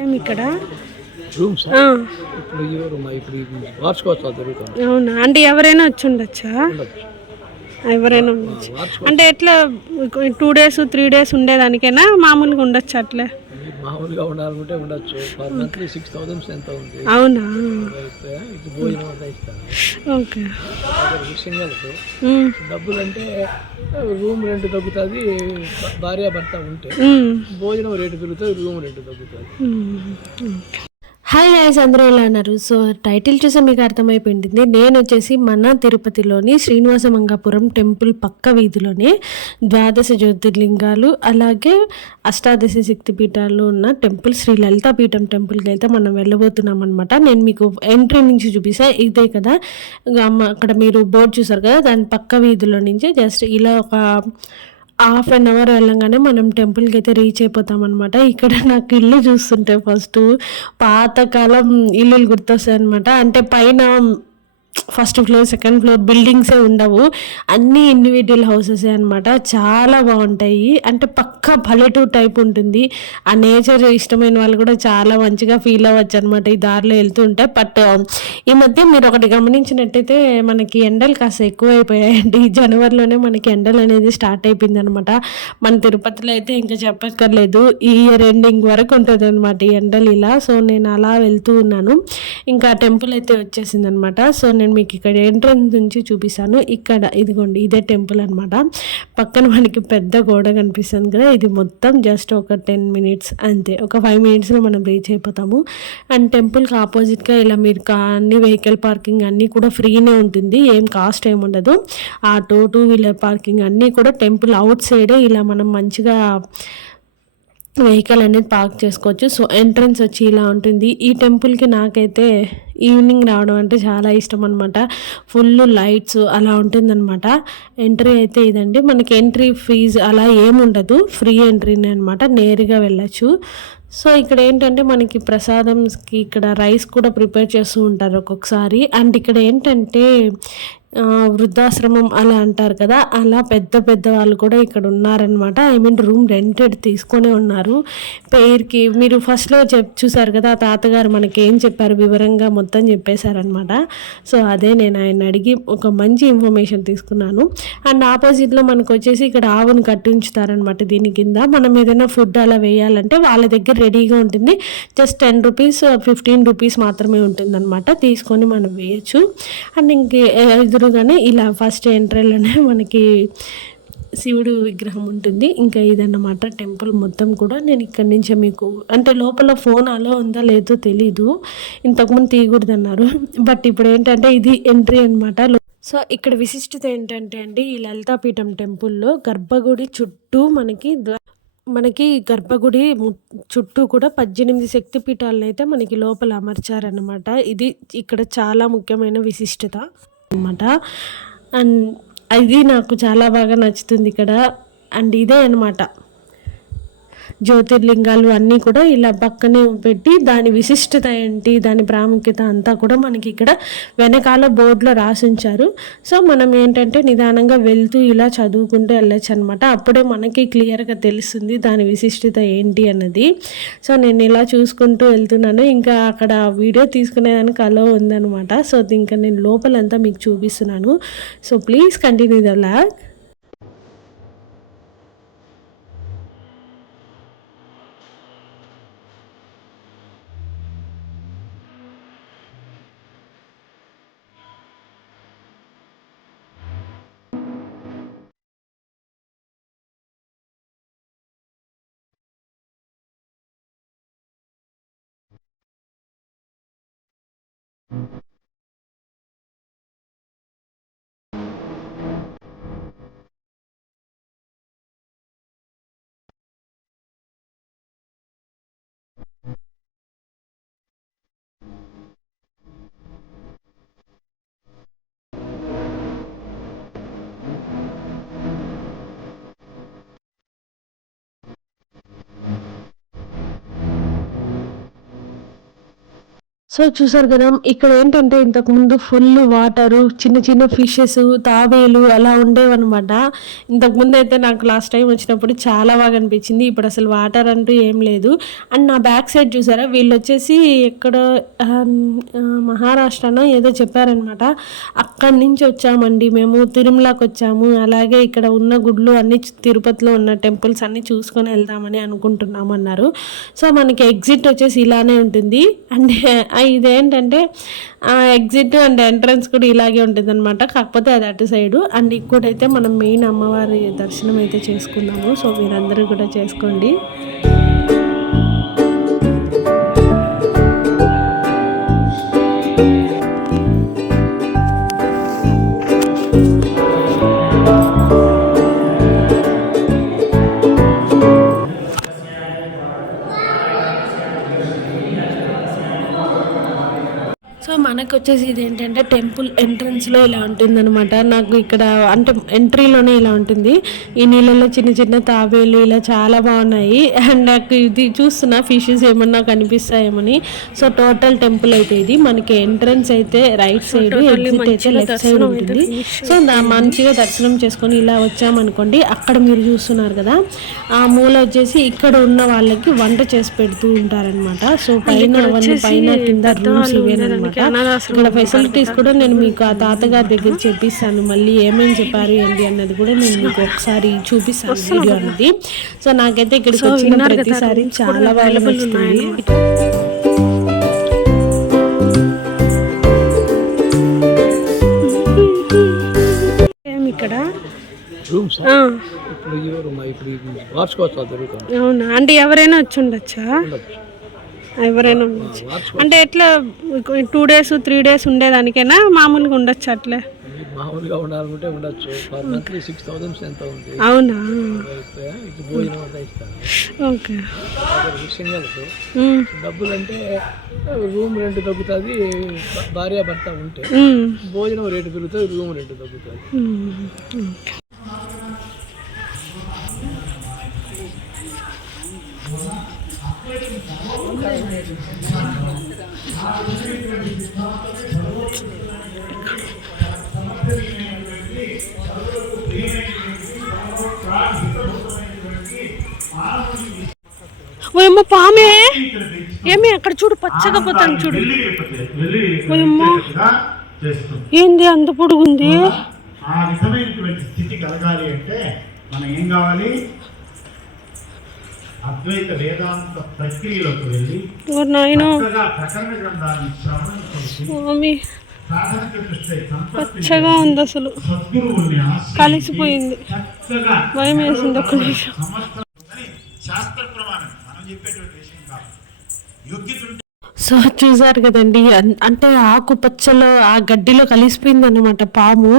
ఏమి ఇక్కడ రూమ్స్ ఆ, వార్షికోత్సవాలు జరుగుతుంది. అవునా అంటే ఎవరైనా వచ్చి ఉండొచ్చా? ఉండొచ్చు. ఎవరైనా ఉండొచ్చు వార్షికోత్సవం అంటే ఎట్లా 2 days 3 days ఉండేదానికైనా మామూలుగా ఉండొచ్చు అట్లే? మీరు మామూలుగా ఉండాలనుకుంటే ఉండొచ్చు. పర్ మంత్లీ 6,000 ఎంత ఉంది. అవునా? అయితే ఇటు భోజనం అంతా ఇస్తారు. ఓకే. సింగల్స్ ఉమ్, డబ్బులు అంటే రూమ్ రెంట్ తగ్గుతుంది. భార్య భర్త ఉంటే ఉమ్, భోజనం రేటు పెరుగుతుంది, రూమ్ రెంట్ తగ్గుతుంది. ఉమ్. హాయ్ గైస్, అందరూ ఎలా అన్నారు? సో టైటిల్ చూసే మీకు అర్థమైపోయింది. నేను వచ్చేసి మన తిరుపతిలోని శ్రీనివాస మంగాపురం టెంపుల్ పక్క వీధిలోనే ద్వాదశ జ్యోతిర్లింగాలు అలాగే అష్టాదశ శక్తిపీఠాలు ఉన్న టెంపుల్ శ్రీ లలితాపీఠం టెంపుల్కి అయితే మనం వెళ్ళబోతున్నాం అనమాట. నేను మీకు ఎంట్రీ నుంచి చూపిస్తా. ఇదే కదా అక్కడ మీరు బోర్డు చూసారు కదా, దాని పక్క వీధిలో నుంచి జస్ట్ ఇలా ఒక 1/2 hour వెళ్ళంగానే మనం టెంపుల్కి అయితే రీచ్ అయిపోతాం అనమాట. ఇక్కడ నాకు ఇల్లు చూస్తుంటే ఫస్ట్ పాతకాలం ఇల్లులు గుర్తొస్తాయి అనమాట. అంటే పైన ఫస్ట్ ఫ్లోర్ సెకండ్ ఫ్లోర్ బిల్డింగ్సే ఉండవు, అన్నీ ఇండివిజువల్ హౌసెసే అనమాట. చాలా బాగుంటాయి, అంటే పక్కా పల్లెటూరు టైప్ ఉంటుంది. ఆ నేచర్ ఇష్టమైన వాళ్ళు కూడా చాలా మంచిగా ఫీల్ అవ్వచ్చు అనమాట ఈ దారిలో వెళ్తూ ఉంటే. బట్ ఈ మధ్య మీరు ఒకటి గమనించినట్టయితే మనకి ఎండలు కాస్త ఎక్కువైపోయాయండి. జనవరిలోనే మనకి ఎండలు అనేది స్టార్ట్ అయిపోయింది అనమాట. మన తిరుపతిలో అయితే ఇంకా చెప్పక్కర్లేదు, ఈ ఇయర్ ఎండింగ్ వరకు ఉంటుంది అనమాట ఈ ఎండలు ఇలా. సో నేను అలా వెళ్తూ ఉన్నాను, ఇంకా టెంపుల్ అయితే వచ్చేసింది అనమాట. సో నేను మీకు ఇక్కడ ఎంట్రన్స్ నుంచి చూపిస్తాను. ఇక్కడ ఇదిగోండి, ఇదే టెంపుల్ అనమాట. పక్కన మనకి పెద్ద గోడ కనిపిస్తుంది కదా, ఇది మొత్తం జస్ట్ ఒక 10 minutes అంతే, ఒక 5 minutesలో మనం రీచ్ అయిపోతాము. అండ్ టెంపుల్కి ఆపోజిట్గా ఇలా మీరు అన్ని వెహికల్ పార్కింగ్ అన్నీ కూడా ఫ్రీనే ఉంటుంది, ఏం కాస్ట్ ఏమి ఉండదు. ఆటో 2-wheeler పార్కింగ్ అన్నీ కూడా టెంపుల్ అవుట్ సైడే ఇలా మనం మంచిగా వెహికల్ అనేది పార్క్ చేసుకోవచ్చు. సో ఎంట్రన్స్ వచ్చి ఇలా ఉంటుంది. ఈ టెంపుల్కి నాకైతే ఈవినింగ్ రావడం అంటే చాలా ఇష్టం అనమాట. ఫుల్ లైట్స్ అలా ఉంటుందన్నమాట. ఎంట్రీ అయితే ఇదండి, మనకి ఎంట్రీ ఫీజు అలా ఏముండదు, ఫ్రీ ఎంట్రీనే అనమాట, నేరుగా వెళ్ళచ్చు. సో ఇక్కడ ఏంటంటే మనకి ప్రసాదంకి ఇక్కడ రైస్ కూడా ప్రిపేర్ చేస్తూ ఉంటారు ఒక్కొక్కసారి. అండ్ ఇక్కడ ఏంటంటే వృద్ధాశ్రమం అలా అంటారు కదా, అలా పెద్ద పెద్ద వాళ్ళు కూడా ఇక్కడ ఉన్నారనమాట. ఐ మీన్ రూమ్ రెంటెడ్ తీసుకొనే ఉన్నారు పేరుకి. మీరు ఫస్ట్లో చూసారు కదా, ఆ తాతగారు మనకి ఏం చెప్పారు వివరంగా మొత్తం చెప్పేశారనమాట. సో అదే నేను ఆయన అడిగి ఒక మంచి ఇన్ఫర్మేషన్ తీసుకున్నాను. అండ్ ఆపోజిట్లో మనకు వచ్చేసి ఇక్కడ ఆవును కట్టి ఉంచుతారనమాట. దీని కింద మనం ఏదైనా ఫుడ్ అలా వేయాలంటే వాళ్ళ దగ్గర రెడీగా ఉంటుంది. జస్ట్ 10 rupees 15 rupees మాత్రమే ఉంటుందన్నమాట, తీసుకొని మనం వేయచ్చు. అండ్ ఇంక ఎదురుగానే ఇలా ఫస్ట్ ఎంట్రీలోనే మనకి శివుడు విగ్రహం ఉంటుంది. ఇంకా ఇదన్నమాట టెంపుల్ మొత్తం కూడా. నేను ఇక్కడి నుంచే మీకు అంటే లోపల ఫోన్ అలో ఉందా లేదో తెలీదు, ఇంతకుముందు తీయకూడదన్నారు, బట్ ఇప్పుడు ఏంటంటే ఇది ఎంట్రీ అనమాట. సో ఇక్కడ విశిష్టత ఏంటంటే అండి, ఈ లలితాపీఠం టెంపుల్లో గర్భగుడి చుట్టూ మనకి గర్భగుడి చుట్టూ కూడా 18 శక్తిపీఠాలను అయితే మనకి లోపల అమర్చారనమాట. ఇది ఇక్కడ చాలా ముఖ్యమైన విశిష్టత అనమాట. అండ్ అది నాకు చాలా బాగా నచ్చుతుంది ఇక్కడ. అండ్ ఇదే అనమాట జ్యోతిర్లింగాలు అన్నీ కూడా ఇలా పక్కనే పెట్టి దాని విశిష్టత ఏంటి, దాని ప్రాముఖ్యత అంతా కూడా మనకి ఇక్కడ వెనకాల బోర్డులో రాసి ఉంచారు. సో మనం ఏంటంటే నిదానంగా వెళ్తూ ఇలా చదువుకుంటూ వెళ్ళచ్చు అనమాట. అప్పుడే మనకి క్లియర్గా తెలుస్తుంది దాని విశిష్టత ఏంటి అన్నది. సో నేను ఇలా చూసుకుంటూ వెళ్తున్నాను, ఇంకా అక్కడ వీడియో తీసుకునేదానికి అలో ఉందనమాట. సో ఇంకా నేను లోపలంతా మీకు చూపిస్తున్నాను. So please continue the vlog. So చూసారు కదా, ఇక్కడ ఏంటంటే ఇంతకుముందు ఫుల్ వాటరు, చిన్న చిన్న ఫిషెస్, తాబేలు అలా ఉండేవన్నమాట. ఇంతకుముందు అయితే నాకు లాస్ట్ టైం వచ్చినప్పుడు చాలా బాగా అనిపించింది. ఇప్పుడు అసలు వాటర్ అంటూ ఏం లేదు. అండ్ నా బ్యాక్ సైడ్ చూసారా, వీళ్ళు వచ్చేసి ఎక్కడ మహారాష్ట్రనో ఏదో చెప్పారనమాట. అక్కడి నుంచి వచ్చామండి మేము, తిరుమలకి వచ్చాము, అలాగే ఇక్కడ ఉన్న గుడ్లు అన్ని తిరుపతిలో ఉన్న టెంపుల్స్ అన్నీ చూసుకొని వెళ్దామని అనుకుంటున్నాము అన్నారు. సో మనకి ఎగ్జిట్ వచ్చేసి ఇలానే ఉంటుంది. అండ్ ఇదేంటంటే ఎగ్జిట్ అండ్ ఎంట్రన్స్ కూడా ఇలాగే ఉంటుంది అనమాట, కాకపోతే అది అటు సైడు. అండ్ ఇక్కడైతే మనం మెయిన్ అమ్మవారి దర్శనం అయితే చేసుకున్నాము. సో మీరందరూ కూడా చేసుకోండి. సో మనకు వచ్చేసి ఇదేంటంటే టెంపుల్ ఎంట్రన్స్లో ఇలా ఉంటుందన్నమాట. నాకు ఇక్కడ అంటే ఎంట్రీలోనే ఇలా ఉంటుంది. ఈ నీళ్ళలో చిన్న చిన్న తాబేలు ఇలా చాలా బాగున్నాయి. అండ్ నాకు ఇది చూస్తున్నా ఫిషెస్ ఏమన్నా కనిపిస్తాయేమని. సో టోటల్ టెంపుల్ అయితే ఇది మనకి ఎంట్రన్స్ అయితే రైట్ సైడ్, ఎగ్జిట్ అయితే లెఫ్ట్ సైడ్ ఉంటుంది. సో మంచిగా దర్శనం చేసుకొని ఇలా వచ్చామనుకోండి, అక్కడ మీరు చూస్తున్నారు కదా, ఆ మూల వచ్చేసి ఇక్కడ ఉన్న వాళ్ళకి వంట చేసి పెడుతూ ఉంటారనమాట. సో పైన కింద రూమ్స్ ఇవేనమాట. ఇక్కడ ఫెసిలిటీస్ కూడా నేను మీకు ఆ తాతగారి దగ్గర చెప్పిస్తాను. మళ్ళీ ఏమేమి చెప్పారు ఏంటి అన్నది కూడా నేను మీకు ఒకసారి చూపిస్తాను వీడియో అనేది. సో నాకైతే ఇక్కడికి వచ్చిన ప్రతిసారి చాలా బాగా నచ్చుతుంది. ఇక్కడ అవునా, అంటే ఎవరైనా వచ్చి ఉండొచ్చా? ఎవరైనా ఉండొచ్చు అంటే ఎట్లా 2 days 3 days ఉండేదానికైనా మామూలుగా ఉండొచ్చు అట్లే? మామూలుగా ఉండాలనుకుంటే ఉండొచ్చు. పర్ మంత్ 6,000 ఎంత ఉంది. అవునా, భోజనం అంతా ఇస్తారు. ఓకే. డబ్బులు అంటే రూమ్ రెంట్ తగ్గుతుంది, భార్య భర్త ఉంటే. భోజనం రేటు పెరుగుతుంది, రూమ్ రెంట్ తగ్గుతుంది. ఓయమ్మ పామే, ఏమి అక్కడ చూడు పచ్చగా పోతాను చూడు. ఓయమ్మ ఏంది అంత పొడుగుంది? ఆ విధమైనటువంటి స్థితి కలగాలి అంటే మనం ఏం కావాలి? అద్వైత వేదాంత ప్రక్రియలోకి వెళ్ళి ప్రకరణ గ్రంథాన్ని శ్రవణం చేసి పచ్చగా ఉంది, అసలు కలిసిపోయింది. భయం వేసింది ఒక్క నిమిషం. శాస్త్ర ప్రమాణం మనం చెప్పేటువంటి విషయం కాదు. యోగ్యత సో చూసారు కదండి, అంటే ఆకుపచ్చలో ఆ గడ్డిలో కలిసిపోయింది అనమాట పాము.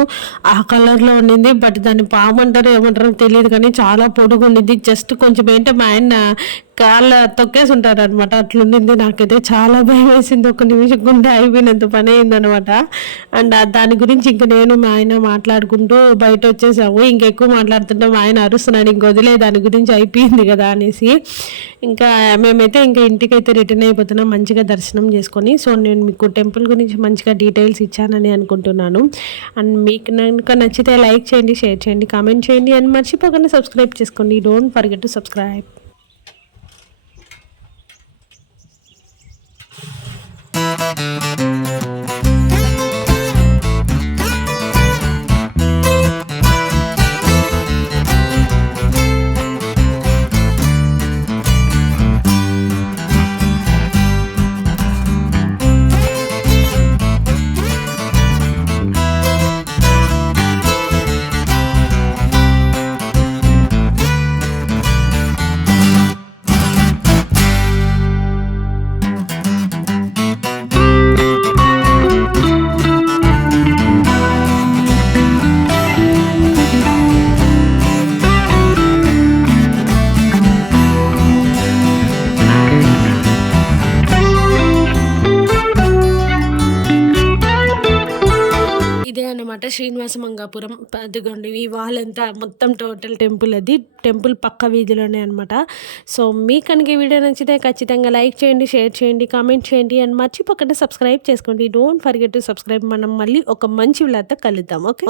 ఆ కలర్లో ఉండింది. బట్ దాన్ని పాము అంటారో ఏమంటారో తెలియదు, కానీ చాలా పొడుగు ఉండింది. జస్ట్ కొంచెం ఏంటో మా ఆయన కాళ్ళ తొక్కేసి ఉంటారు అనమాట, అట్లుండింది. నాకైతే చాలా భయం వేసింది. ఒక నిమిషం గుండె అయిపోయినంత పని అయిందనమాట. అండ్ దాని గురించి ఇంకా నేను మా ఆయన మాట్లాడుకుంటూ బయట వచ్చేసాము. ఇంకెక్కువ మాట్లాడుతుంటే మా ఆయన అరుస్తున్నాడు, ఇంక వదిలే దాని గురించి అయిపోయింది కదా అనేసి. ఇంకా మేమైతే ఇంకా ఇంటికైతే రిటర్న్ అయిపోతున్నాం మంచిగా దర్శనం చేసుకొని. సో నేను మీకు టెంపుల్ గురించి మంచిగా డీటెయిల్స్ ఇచ్చానని అనుకుంటున్నాను. అండ్ మీకు కనుక నచ్చితే లైక్ చేయండి, షేర్ చేయండి, కామెంట్ చేయండి. అండ్ మర్చిపోకుండా సబ్స్క్రైబ్ చేసుకోండి. Don't forget to subscribe. అనమాట శ్రీనివాస మంగాపురం. అదిగోండి ఈ వాల్ అంతా మొత్తం టోటల్ టెంపుల్, అది టెంపుల్ పక్క వీధిలోనే అనమాట. సో మీకు కనుక ఈ వీడియో నచ్చితే ఖచ్చితంగా లైక్ చేయండి, షేర్ చేయండి, కామెంట్ చేయండి అండ్ మర్చిపోకుండా సబ్స్క్రైబ్ చేసుకోండి. Don't forget to subscribe. మనం మళ్ళీ ఒక మంచి వీడియోతో కలుద్దాం. ఓకే.